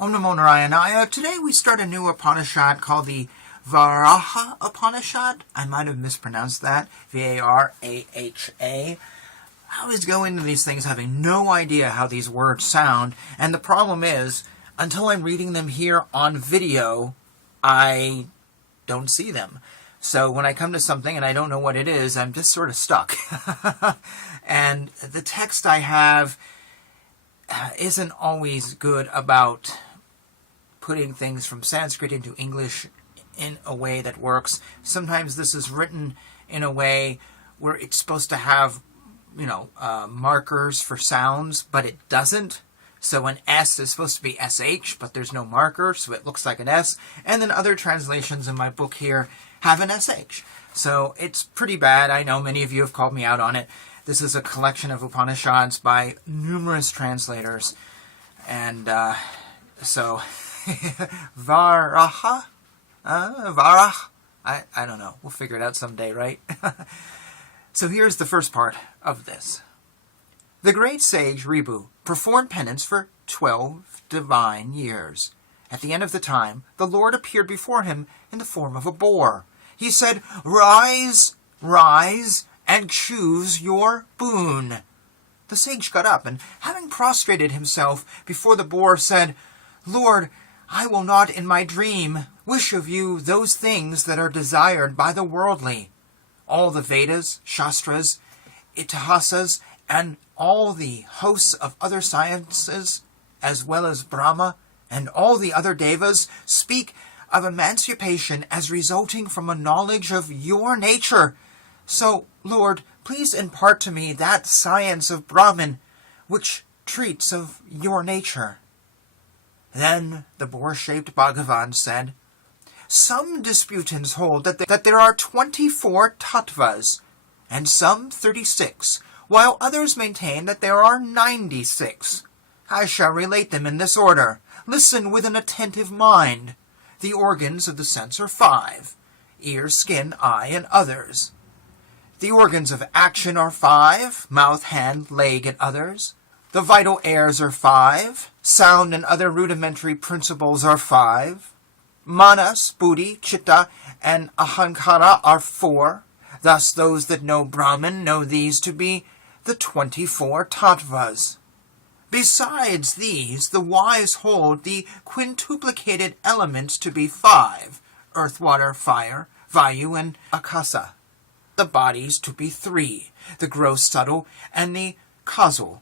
Om Namo Narayana. Today we start a new Upanishad called the Varaha Upanishad. I might have mispronounced that. V-A-R-A-H-A. I always go into these things having no idea how these words sound, and the problem is, until I'm reading them here on video, I don't see them. So when I come to something and I don't know what it is, I'm just sort of stuck. And the text I have isn't always good about putting things from Sanskrit into English in a way that works. Sometimes this is written in a way where it's supposed to have, markers for sounds, but it doesn't. So an S is supposed to be SH, but there's no marker, so it looks like an S. And then other translations in my book here have an SH. So it's pretty bad. I know many of you have called me out on it. This is a collection of Upanishads by numerous translators. And so, Varaha? Varach? I don't know. We'll figure it out someday, right? So here's the first part of this. The great sage Ribu performed penance for 12 divine years. At the end of the time, the Lord appeared before him in the form of a boar. He said, "Rise, rise, and choose your boon." The sage got up, and having prostrated himself before the boar, said, "Lord, I will not in my dream wish of you those things that are desired by the worldly. All the Vedas, Shastras, Itihasas, and all the hosts of other sciences, as well as Brahma and all the other devas, speak of emancipation as resulting from a knowledge of your nature. So, Lord, please impart to me that science of Brahman which treats of your nature." Then the boar-shaped Bhagavan said, "Some disputants hold that there are 24 tattvas, and some 36, while others maintain that there are 96. I shall relate them in this order. Listen with an attentive mind. The organs of the sense are 5, ear, skin, eye, and others. The organs of action are 5, mouth, hand, leg, and others. The vital airs are 5, sound and other rudimentary principles are 5. Manas, buddhi, chitta, and ahankara are 4. Thus those that know Brahman know these to be the 24 tattvas. Besides these, the wise hold the quintuplicated elements to be 5, earth, water, fire, vayu, and akasa. The bodies to be 3, the gross, subtle, and the causal.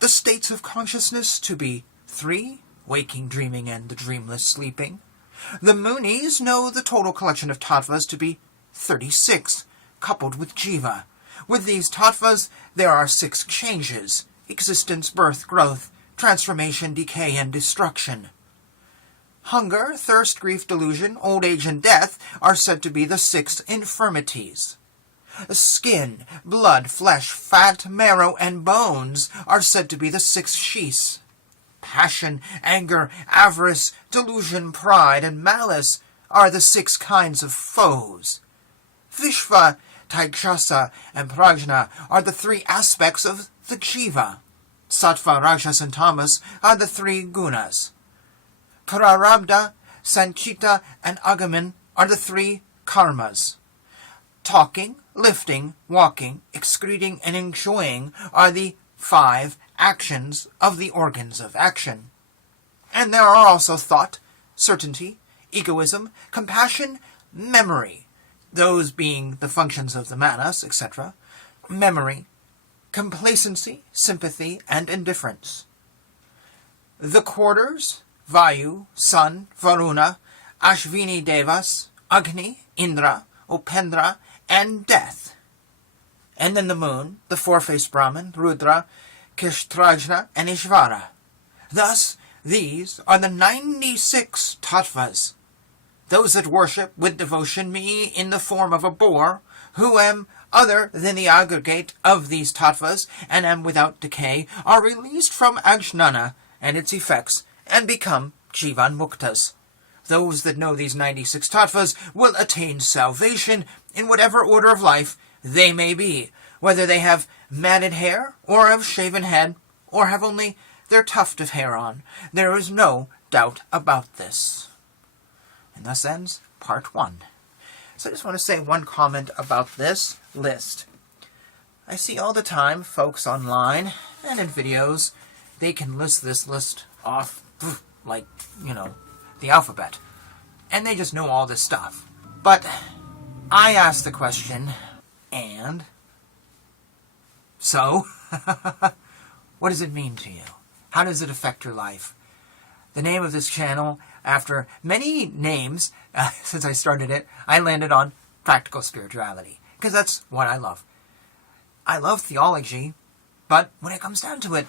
The states of consciousness to be 3, waking, dreaming, and the dreamless sleeping. The Munis know the total collection of tattvas to be 36, coupled with jiva. With these tattvas, there are 6 changes: existence, birth, growth, transformation, decay, and destruction. Hunger, thirst, grief, delusion, old age, and death are said to be the 6 infirmities. Skin, blood, flesh, fat, marrow, and bones are said to be the 6 sheaths. Passion, anger, avarice, delusion, pride, and malice are the 6 kinds of foes. Vishva, Taikshasa, and Prajna are the 3 aspects of the jiva. Sattva, Rajas, and Tamas are the 3 gunas. Prarabdha, Sanchita, and Agaman are the 3 karmas. Talking, lifting, walking, excreting, and enjoying are the 5 actions of the organs of action. And there are also thought, certainty, egoism, compassion, memory, those being the functions of the manas, etc., memory, complacency, sympathy, and indifference. The quarters, Vayu, Sun, Varuna, Ashvini Devas, Agni, Indra, Upendra, and death. And then the moon, the four-faced Brahman, Rudra, Kshtrajna, and Ishvara. Thus, these are the 96 tattvas. Those that worship with devotion me in the form of a boar, who am other than the aggregate of these tattvas, and am without decay, are released from ajnana and its effects, and become jivan muktas. Those that know these 96 tattvas will attain salvation in whatever order of life they may be, whether they have matted hair, or have shaven head, or have only their tuft of hair on. There is no doubt about this. And thus ends part 1. So I just want to say one comment about this list. I see all the time folks online and in videos, they can list this list off like, the alphabet. And they just know all this stuff. But I ask the question, and? So? What does it mean to you? How does it affect your life? The name of this channel, after many names since I started it, I landed on Practical Spirituality. Because that's what I love. I love theology, but when it comes down to it,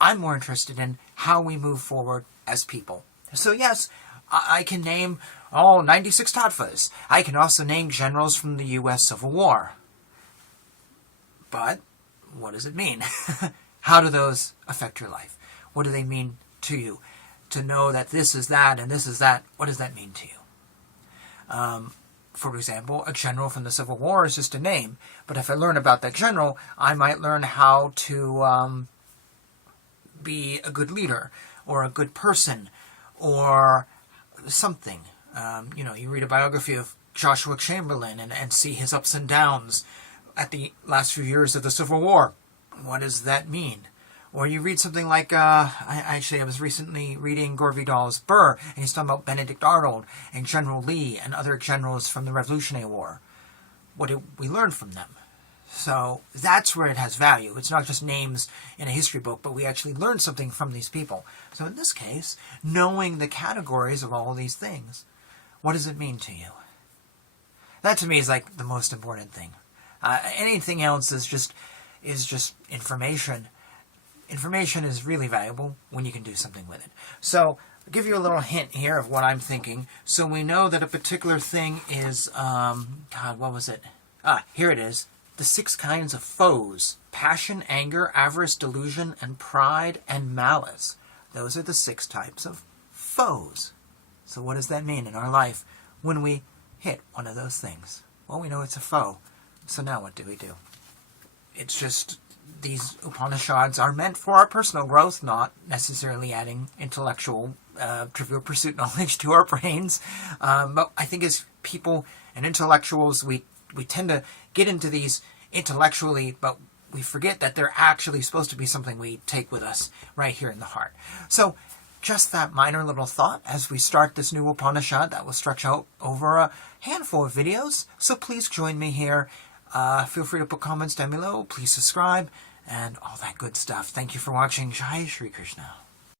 I'm more interested in how we move forward as people. So yes, I can name all 96 tattvas. I can also name generals from the U.S. Civil War. But what does it mean? How do those affect your life? What do they mean to you? To know that this is that and this is that, what does that mean to you? For example, a general from the Civil War is just a name. But if I learn about that general, I might learn how to be a good leader or a good person or something. You read a biography of Joshua Chamberlain and see his ups and downs at the last few years of the Civil War. What does that mean? Or you read something like, I was recently reading Gore Vidal's Burr, and he's talking about Benedict Arnold and General Lee and other generals from the Revolutionary War. What did we learn from them? So that's where it has value. It's not just names in a history book, but we actually learn something from these people. So in this case, knowing the categories of all these things, what does it mean to you? That to me is like the most important thing. Anything else is just information. Information is really valuable when you can do something with it. So I'll give you a little hint here of what I'm thinking. So we know that a particular thing is, what was it? Here it is. The 6 kinds of foes. Passion, anger, avarice, delusion, and pride, and malice. Those are the 6 types of foes. So what does that mean in our life when we hit one of those things? Well, we know it's a foe. So now what do we do? It's just these Upanishads are meant for our personal growth, not necessarily adding intellectual Trivial Pursuit knowledge to our brains. But I think as people and intellectuals, we tend to get into these intellectually, but we forget that they're actually supposed to be something we take with us right here in the heart. So just that minor little thought as we start this new Upanishad that will stretch out over a handful of videos. So please join me here. Feel free to put comments down below. Please subscribe and all that good stuff. Thank you for watching. Jai Shri Krishna.